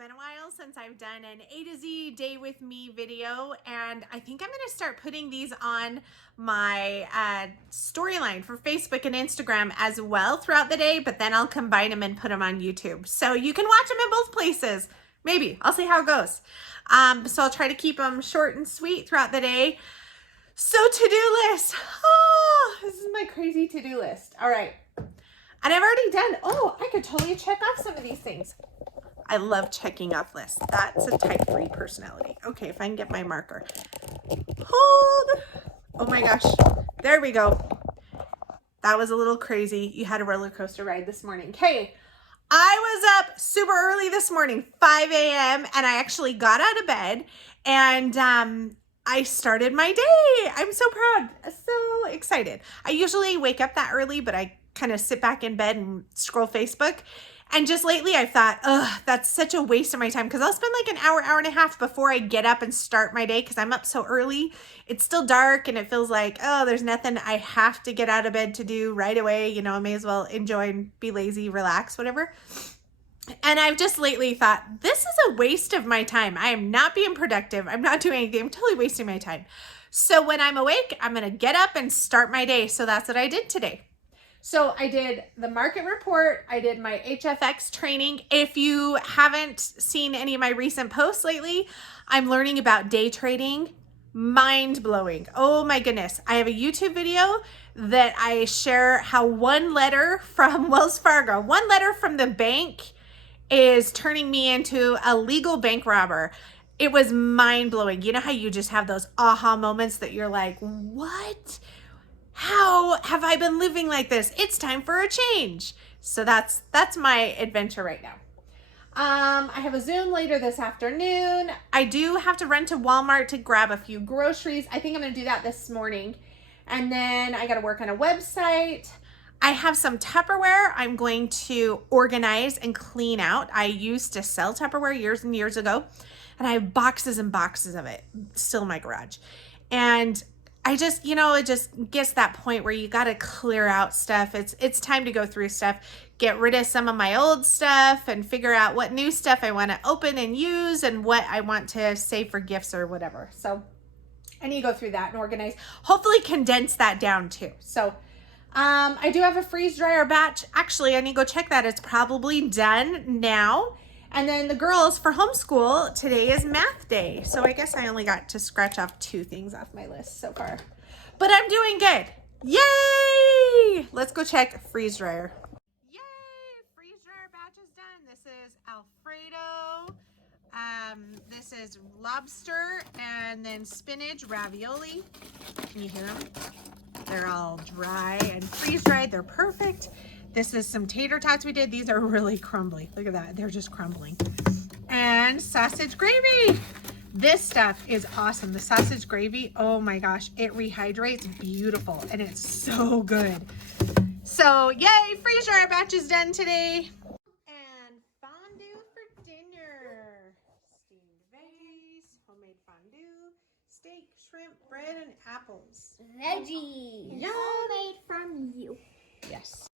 been a while since I've done an A to Z day with me video, and I think I'm going to start putting these on my storyline for Facebook and Instagram as well throughout the day, but then I'll combine them and put them on YouTube. So you can watch them in both places. Maybe. I'll see how it goes. So I'll try to keep them short and sweet throughout the day. So to-do list. Oh, this is my crazy to-do list. All right. And I've already done, oh, I could totally check off some of these things. I love checking off lists. That's a type 3 personality. Okay, if I can get my marker. Hold. Oh my gosh. There we go. That was a little crazy. You had a roller coaster ride this morning. Okay, I was up super early this morning, 5 a.m., and I actually got out of bed and I started my day. I'm so proud, so excited. I usually wake up that early, but I kind of sit back in bed and scroll Facebook. And just lately I thought, ugh, that's such a waste of my time, because I'll spend like an hour, hour and a half before I get up and start my day because I'm up so early. It's still dark and it feels like, oh, there's nothing I have to get out of bed to do right away. You know, I may as well enjoy and be lazy, relax, whatever. And I've just lately thought, this is a waste of my time. I am not being productive. I'm not doing anything. I'm totally wasting my time. So when I'm awake, I'm going to get up and start my day. So that's what I did today. So I did the market report. I did my HFX training. If you haven't seen any of my recent posts lately, I'm learning about day trading. Mind blowing. Oh my goodness. I have a YouTube video that I share how one letter from Wells Fargo, one letter from the bank is turning me into a legal bank robber. It was mind blowing. You know how you just have those aha moments that you're like, what? How have I been living like this? It's time for a change. So that's my adventure right now. I have a Zoom later this afternoon. I do have to run to Walmart to grab a few groceries. I think I'm going to do that this morning. And then I got to work on a website. I have some Tupperware I'm going to organize and clean out. I used to sell Tupperware years and years ago, and I have boxes and boxes of it still in my garage. And I just, you know, it just gets that point where you got to clear out stuff. It's time to go through stuff, get rid of some of my old stuff and figure out what new stuff I want to open and use and what I want to save for gifts or whatever. So I need to go through that and organize, hopefully condense that down too. So I do have a freeze dryer batch. Actually, I need to go check that. It's probably done now. And then the girls for homeschool, today is math day. So I guess I only got to scratch off 2 things off my list so far. But I'm doing good. Yay! Let's go check freeze dryer. Yay! Freeze dryer batch is done. This is Alfredo. This is lobster and then spinach ravioli. Can you hear them? They're all dry and freeze dried. They're perfect. This is some tater tots we did. These are really crumbly. Look at that. They're just crumbling. And sausage gravy. This stuff is awesome. The sausage gravy, oh my gosh, it rehydrates beautiful and it's so good. So yay, freeze dryer batch is done today. And fondue for dinner. Steamed veggies, homemade fondue, steak, shrimp, bread, and apples. Veggies. Yum. All made from you. Yes.